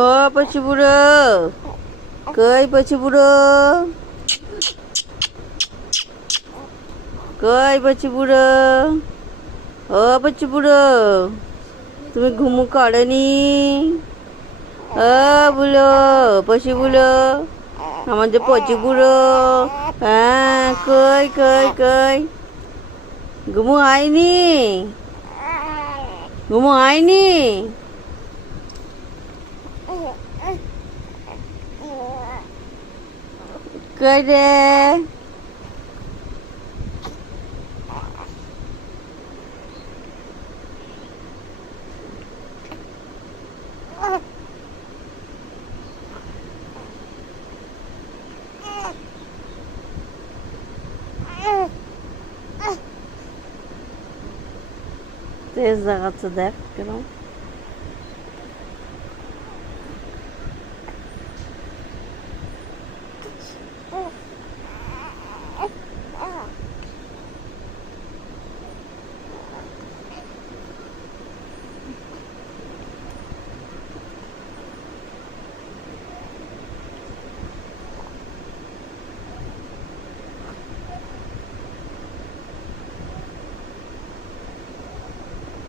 ও পচি বুড়ো, কই পচি বুড়ো, কই পচি বুড়ো, ও পচি বুড়ো, তুমি ঘুমু করেনি? ও বুলো, পচি বুলো, আমাদের পচি বুড়ো, হ্যাঁ কই কই কই, ঘুমু হয়নি? ঘুমু হয়নি? কই রে? তেজ দেখাচ্ছে দেখ কেন।